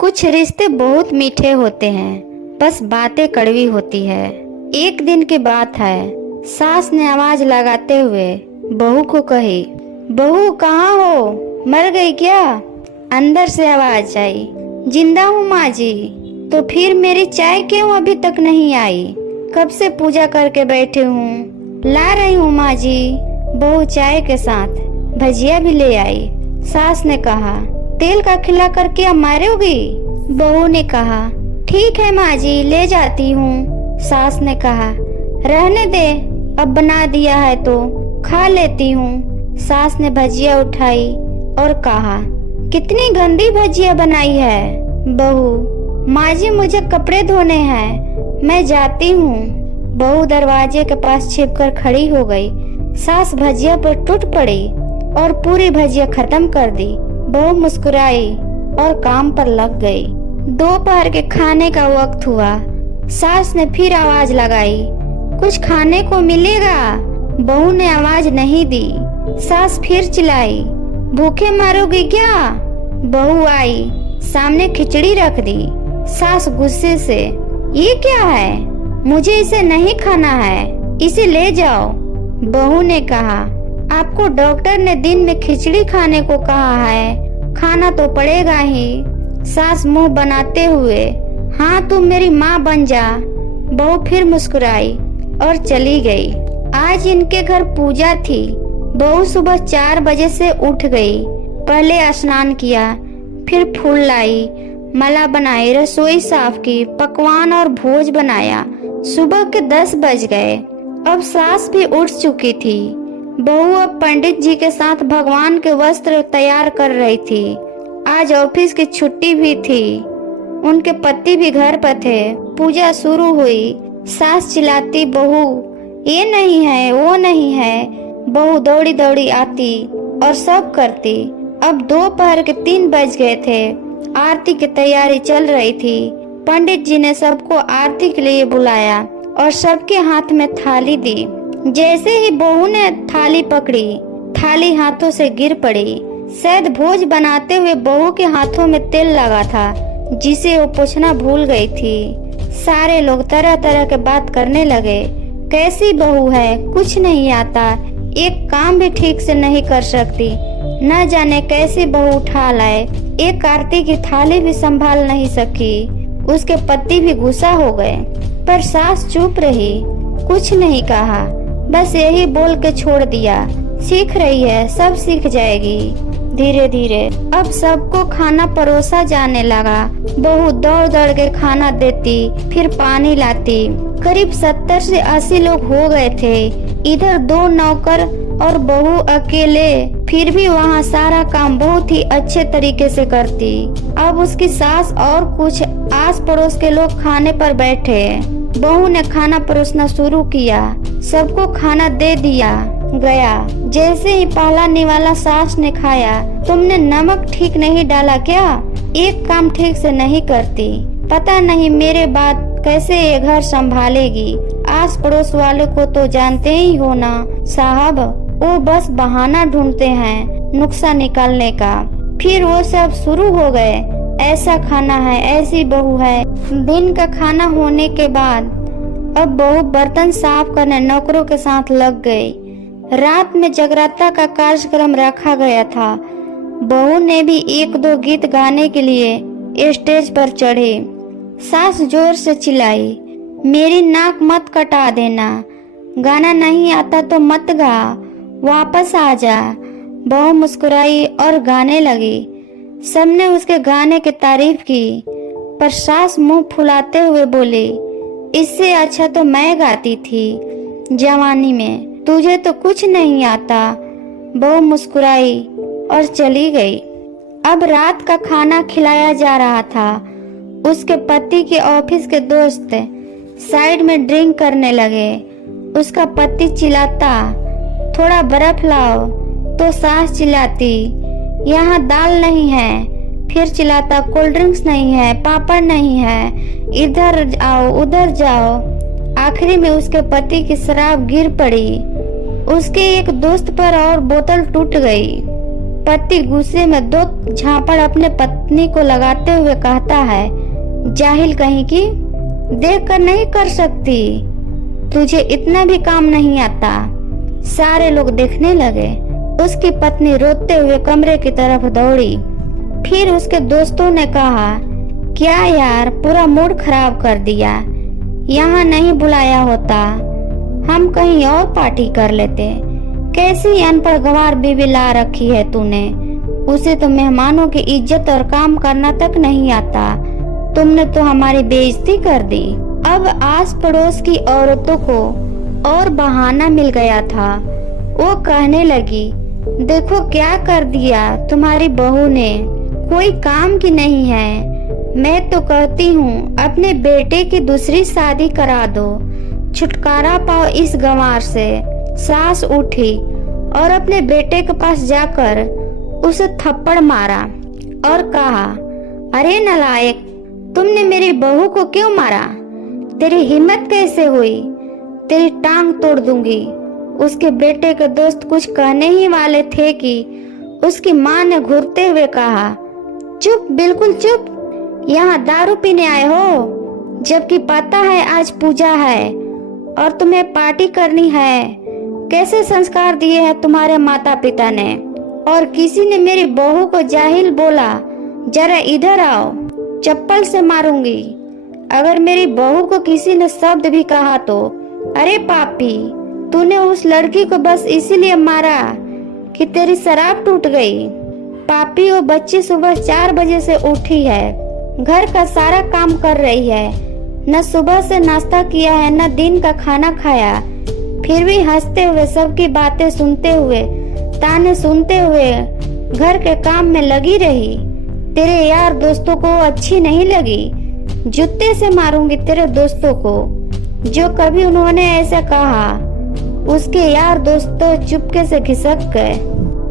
कुछ रिश्ते बहुत मीठे होते हैं, बस बातें कड़वी होती है। एक दिन की बात है, सास ने आवाज लगाते हुए बहू को कही, बहू कहाँ हो, मर गई क्या? अंदर से आवाज आई, जिंदा हूँ माँ जी। तो फिर मेरी चाय क्यों अभी तक नहीं आई? कब से पूजा करके बैठे हूँ, ला रही हूँ माँ जी। बहू चाय के साथ भजिया भी ले आई। सास ने कहा, तेल का खिला कर क्या मारोगी? बहू ने कहा, ठीक है माँ जी, ले जाती हूँ। सास ने कहा, रहने दे, अब बना दिया है तो खा लेती हूँ। सास ने भजिया उठाई और कहा, कितनी गंदी भजिया बनाई है। बहू, माँ जी मुझे कपड़े धोने हैं, मैं जाती हूँ। बहू दरवाजे के पास छिपकर खड़ी हो गई। सास भजिया पर टूट पड़ी और पूरी भजिया खत्म कर दी। बहू मुस्कुराई और काम पर लग गई। दोपहर के खाने का वक्त हुआ। सास ने फिर आवाज लगाई, कुछ खाने को मिलेगा? बहू ने आवाज नहीं दी। सास फिर चिल्लाई, भूखे मारोगी क्या? बहू आई, सामने खिचड़ी रख दी। सास गुस्से से, ये क्या है? मुझे इसे नहीं खाना है, इसे ले जाओ। बहू ने कहा, आपको डॉक्टर ने दिन में खिचड़ी खाने को कहा है, खाना तो पड़ेगा ही। सास मुंह बनाते हुए, हाँ तुम मेरी माँ बन जा। बहू फिर मुस्कुराई और चली गई। आज इनके घर पूजा थी। बहू सुबह 4 बजे से उठ गई। पहले स्नान किया, फिर फूल लाई, माला बनाई, रसोई साफ की, पकवान और भोज बनाया। सुबह के 10 बज गए। अब सास भी उठ चुकी थी। बहू अब पंडित जी के साथ भगवान के वस्त्र तैयार कर रही थी। आज ऑफिस की छुट्टी भी थी। उनके पति भी घर पर थे। पूजा शुरू हुई। सास चिल्लाती, बहू ये नहीं है, वो नहीं है। बहू दौड़ी दौड़ी आती और सब करती। अब दोपहर के 3 बज गए थे। आरती की तैयारी चल रही थी। पंडित जी ने सबको आरती के लिए बुलाया और सबके हाथ में थाली दी। जैसे ही बहू ने थाली पकड़ी, थाली हाथों से गिर पड़ी। शायद भोज बनाते हुए बहू के हाथों में तेल लगा था, जिसे वो पूछना भूल गई थी। सारे लोग तरह तरह के बात करने लगे। कैसी बहू है, कुछ नहीं आता, एक काम भी ठीक से नहीं कर सकती, न जाने कैसी बहू उठा लाए, एक आरती की थाली भी संभाल नहीं सकी। उसके पति भी गुस्सा हो गए, पर सास चुप रही, कुछ नहीं कहा, बस यही बोल के छोड़ दिया, सीख रही है, सब सीख जाएगी धीरे धीरे। अब सबको खाना परोसा जाने लगा। बहू दौड़ दौड़ के खाना देती, फिर पानी लाती। करीब 70 से 80 लोग हो गए थे। इधर 2 नौकर और बहू अकेले, फिर भी वहाँ सारा काम बहुत ही अच्छे तरीके से करती। अब उसकी सास और कुछ आस पड़ोस के लोग खाने पर बैठे। बहू ने खाना परोसना शुरू किया। सबको खाना दे दिया गया। जैसे ही पहला निवाला सास ने खाया, तुमने नमक ठीक नहीं डाला क्या? एक काम ठीक से नहीं करती, पता नहीं मेरे बाद कैसे ये घर संभालेगी। आस पड़ोस वालों को तो जानते ही हो ना साहब, वो बस बहाना ढूंढते हैं नुक्सा निकालने का। फिर वो सब शुरू हो गए, ऐसा खाना है, ऐसी बहू है। दिन का खाना होने के बाद अब बहू बर्तन साफ करने नौकरों के साथ लग गई। रात में जगराता का कार्यक्रम रखा गया था। बहू ने भी 1-2 गीत गाने के लिए स्टेज पर चढ़ी। सास जोर से चिल्लाई, मेरी नाक मत कटा देना, गाना नहीं आता तो मत गा, वापस आ जा। बहू मुस्कुराई और गाने लगी। सबने उसके गाने की तारीफ की, पर सास मुंह फुलाते हुए बोली, इससे अच्छा तो मैं गाती थी जवानी में, तुझे तो कुछ नहीं आता। बहू मुस्कुराई और चली गई। अब रात का खाना खिलाया जा रहा था। उसके पति के ऑफिस के दोस्त साइड में ड्रिंक करने लगे। उसका पति चिल्लाता, थोड़ा बर्फ लाओ, तो सास चिल्लाती, यहाँ दाल नहीं है। फिर चिल्लाता, कोल्ड ड्रिंक्स नहीं है, पापड़ नहीं है, इधर आओ उधर जाओ। आखिरी में उसके पति की शराब गिर पड़ी। उसके एक दोस्त पर और बोतल टूट गई, पति गुस्से में 2 झापड़ अपने पत्नी को लगाते हुए कहता है, जाहिल कहीं की, देख कर नहीं कर सकती, तुझे इतना भी काम नहीं आता। सारे लोग देखने लगे। उसकी पत्नी रोते हुए कमरे की तरफ दौड़ी। फिर उसके दोस्तों ने कहा, क्या यार, पूरा मूड खराब कर दिया, यहाँ नहीं बुलाया होता, हम कहीं और पार्टी कर लेते। कैसी अनपढ़ गंवार बीवी ला रखी है तूने, उसे तो मेहमानों की इज्जत और काम करना तक नहीं आता, तुमने तो हमारी बेइज्जती कर दी। अब आस पड़ोस की औरतों को और बहाना मिल गया था। वो कहने लगी, देखो क्या कर दिया तुम्हारी बहू ने, कोई काम की नहीं है। मैं तो कहती हूँ अपने बेटे की दूसरी शादी करा दो, छुटकारा पाओ इस गंवार से। सास उठी और अपने बेटे के पास जाकर उसे थप्पड़ मारा और कहा, अरे नालायक, तुमने मेरी बहू को क्यों मारा? तेरी हिम्मत कैसे हुई? तेरी टांग तोड़ दूंगी। उसके बेटे के दोस्त कुछ कहने ही वाले थे कि उसकी माँ ने घूरते हुए कहा, चुप, बिल्कुल चुप, यहाँ दारू पीने आए हो, जबकि पता है आज पूजा है और तुम्हें पार्टी करनी है। कैसे संस्कार दिए हैं तुम्हारे माता पिता ने? और किसी ने मेरी बहू को जाहिल बोला, जरा इधर आओ, चप्पल से मारूंगी। अगर मेरी बहू को किसी ने शब्द भी कहा तो, अरे पापी, तूने उस लड़की को बस इसीलिए मारा कि तेरी शराब टूट गई। पापी, वो बच्ची सुबह 4 बजे से उठी है, घर का सारा काम कर रही है, न सुबह से नाश्ता किया है न दिन का खाना खाया, फिर भी हंसते हुए सबकी बातें सुनते हुए, ताने सुनते हुए घर के काम में लगी रही। तेरे यार दोस्तों को अच्छी नहीं लगी, जूते से मारूंगी तेरे दोस्तों को। जो कभी उन्होंने ऐसा कहा, उसके यार दोस्तों चुपके से खिसक गए।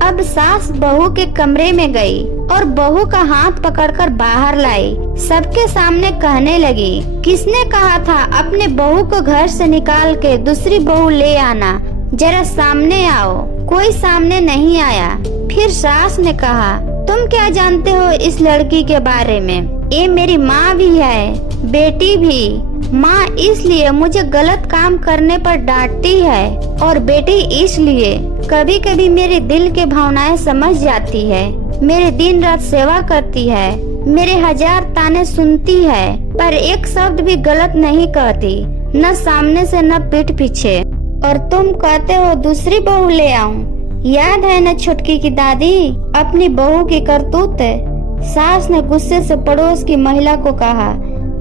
अब सास बहू के कमरे में गई और बहू का हाथ पकड़कर बाहर लाई। सबके सामने कहने लगी, किसने कहा था अपने बहू को घर से निकाल के दूसरी बहू ले आना, जरा सामने आओ। कोई सामने नहीं आया। फिर सास ने कहा, तुम क्या जानते हो इस लड़की के बारे में? ये मेरी माँ भी है, बेटी भी। माँ इसलिए मुझे गलत काम करने पर डांटती है और बेटी इसलिए कभी कभी मेरे दिल के भावनाएं समझ जाती है, मेरे दिन रात सेवा करती है, मेरे 1000 ताने सुनती है, पर एक शब्द भी गलत नहीं कहती, न सामने से न पीठ पीछे। और तुम कहते हो दूसरी बहू ले आऊं? याद है न छुटकी की दादी, अपनी बहू की करतूत? सास ने गुस्से से पड़ोस की महिला को कहा,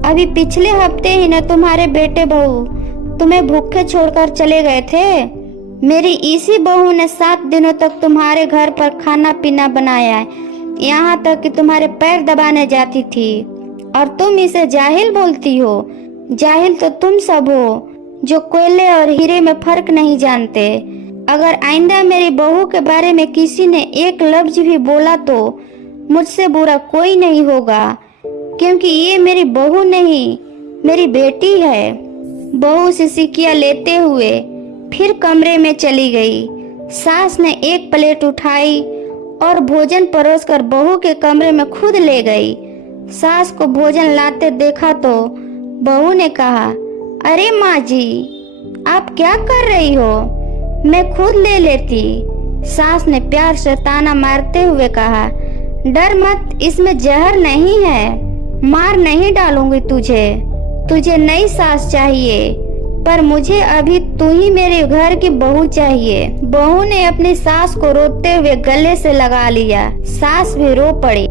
अभी पिछले हफ्ते ही न तुम्हारे बेटे बहू तुम्हें भूखे छोड़कर चले गए थे। मेरी इसी बहू ने 7 दिनों तक तुम्हारे घर पर खाना पीना बनाया, यहाँ तक कि तुम्हारे पैर दबाने जाती थी, और तुम इसे जाहिल बोलती हो। जाहिल तो तुम सब हो जो कोयले और हीरे में फर्क नहीं जानते। अगर आइंदा मेरी बहू के बारे में किसी ने एक लफ्ज भी बोला तो मुझसे बुरा कोई नहीं होगा, क्योंकि ये मेरी बहू नहीं, मेरी बेटी है। बहू सिसकियां लेते हुए फिर कमरे में चली गई। सास ने एक प्लेट उठाई और भोजन परोसकर बहू के कमरे में खुद ले गई। सास को भोजन लाते देखा तो बहू ने कहा, अरे माँ जी, आप क्या कर रही हो? मैं खुद ले लेती। सास ने प्यार से ताना मारते हुए कहा, डर मत, इसमें जहर नहीं है, मार नहीं डालूंगी तुझे। तुझे नई सास चाहिए, पर मुझे अभी तू ही मेरे घर की बहू चाहिए। बहू ने अपनी सास को रोते हुए गले से लगा लिया। सास भी रो पड़ी।